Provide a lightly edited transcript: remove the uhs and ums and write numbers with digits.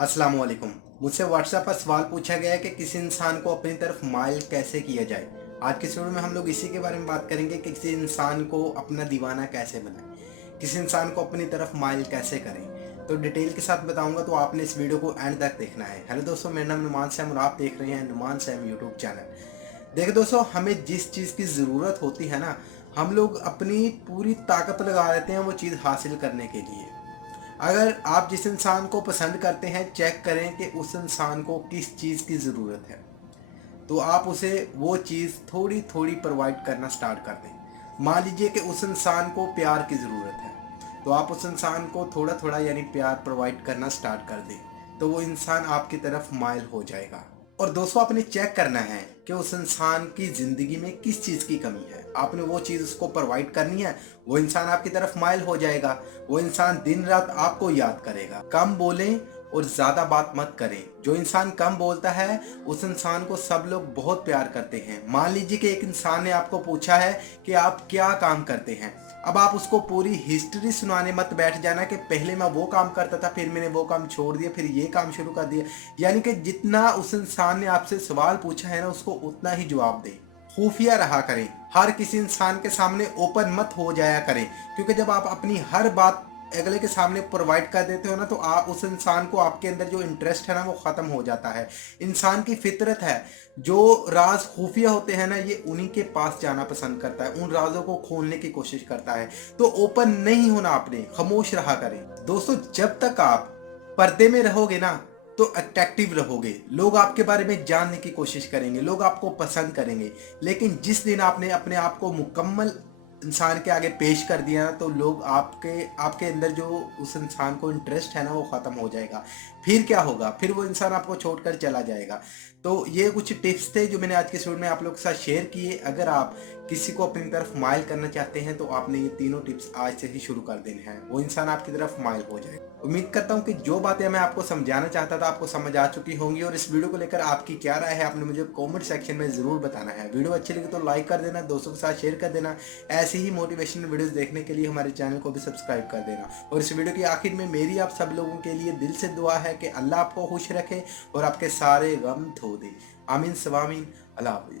अस्सलाम वालेकुम। मुझसे व्हाट्सएप पर सवाल पूछा गया है कि किसी इंसान को अपनी तरफ माइल कैसे किया जाए। आज के वीडियो में हम लोग इसी के बारे में बात करेंगे कि किसी इंसान को अपना दीवाना कैसे बनाएं, किसी इंसान को अपनी तरफ माइल कैसे करें। तो डिटेल के साथ बताऊंगा, तो आपने इस वीडियो को एंड तक देखना है। हेलो दोस्तों, मेरा नाम नुमान सैम और आप देख रहे हैं नुमान सैम यूट्यूब चैनल। देखिए दोस्तों, हमें जिस चीज़ की ज़रूरत होती है ना, हम लोग अपनी पूरी ताकत लगा देते हैं वो चीज़ हासिल करने के लिए। अगर आप जिस इंसान को पसंद करते हैं, चेक करें कि उस इंसान को किस चीज़ की ज़रूरत है, तो आप उसे वो चीज़ थोड़ी थोड़ी प्रोवाइड करना स्टार्ट कर दें। मान लीजिए कि उस इंसान को प्यार की ज़रूरत है, तो आप उस इंसान को थोड़ा थोड़ा यानी प्यार प्रोवाइड करना स्टार्ट कर दें, तो वो इंसान आपकी तरफ माइल हो जाएगा। और दोस्तों, आपने चेक करना है कि उस इंसान की ज़िंदगी में किस चीज़ की कमी है। आपने वो चीज़ उसको प्रोवाइड करनी है, वो इंसान आपकी तरफ माइल हो जाएगा। वो इंसान दिन रात आपको याद करेगा। कम बोलें और ज़्यादा बात मत करें। जो इंसान कम बोलता है, उस इंसान को सब लोग बहुत प्यार करते हैं। मान लीजिए कि एक इंसान ने आपको पूछा है कि आप क्या काम करते हैं। अब आप उसको पूरी हिस्ट्री सुनाने मत बैठ जाना कि पहले मैं वो काम करता था, फिर मैंने वो काम छोड़ दिया, फिर ये काम शुरू कर दिया। यानी कि जितना उस इंसान ने आपसे सवाल पूछा है ना, उसको उतना ही जवाब दें। खुफिया रहा करें। हर किसी इंसान के सामने ओपन मत हो जाया करें, क्योंकि जब आप अपनी हर बात अगले के सामने प्रोवाइड कर देते हो ना, तो आप उस इंसान को, आपके अंदर जो इंटरेस्ट है ना, वो ख़त्म हो जाता है। इंसान की फितरत है, जो राज खुफिया होते हैं ना, ये उन्हीं के पास जाना पसंद करता है, उन राजों को खोलने की कोशिश करता है। तो ओपन नहीं होना, आपने खामोश रहा करें। दोस्तों, जब तक आप पर्दे में रहोगे ना, तो अट्रैक्टिव रहोगे। लोग आपके बारे में जानने की कोशिश करेंगे, लोग आपको पसंद करेंगे। लेकिन जिस दिन आपने अपने आप को मुकम्मल इंसान के आगे पेश कर दिया ना, तो लोग आपके आपके अंदर जो उस इंसान को इंटरेस्ट है ना, वो ख़त्म हो जाएगा। फिर क्या होगा? फिर वो इंसान आपको छोड़कर चला जाएगा। तो ये कुछ टिप्स थे जो मैंने आज के वीडियो में आप लोग के साथ शेयर किए। अगर आप किसी को अपनी तरफ माइल करना चाहते हैं, तो आपने ये तीनों टिप्स आज से ही शुरू कर देने हैं। वो इंसान आपकी तरफ माइल हो जाएगा। उम्मीद करता हूँ कि जो बातें मैं आपको समझाना चाहता था, आपको समझ आ चुकी होंगी। और इस वीडियो को लेकर आपकी क्या राय है, आपने मुझे कमेंट सेक्शन में ज़रूर बताना है। वीडियो अच्छी लगी तो लाइक कर देना, दोस्तों के साथ शेयर कर देना। ऐसे ही मोटिवेशनल वीडियोस देखने के लिए हमारे चैनल को भी सब्सक्राइब कर देना। और इस वीडियो के आखिर में मेरी आप सब लोगों के लिए दिल से दुआ है कि अल्लाह आपको खुश रखे और आपके सारे गम धो दे। आमीन सवामीन। अल्लाह हाफिज़।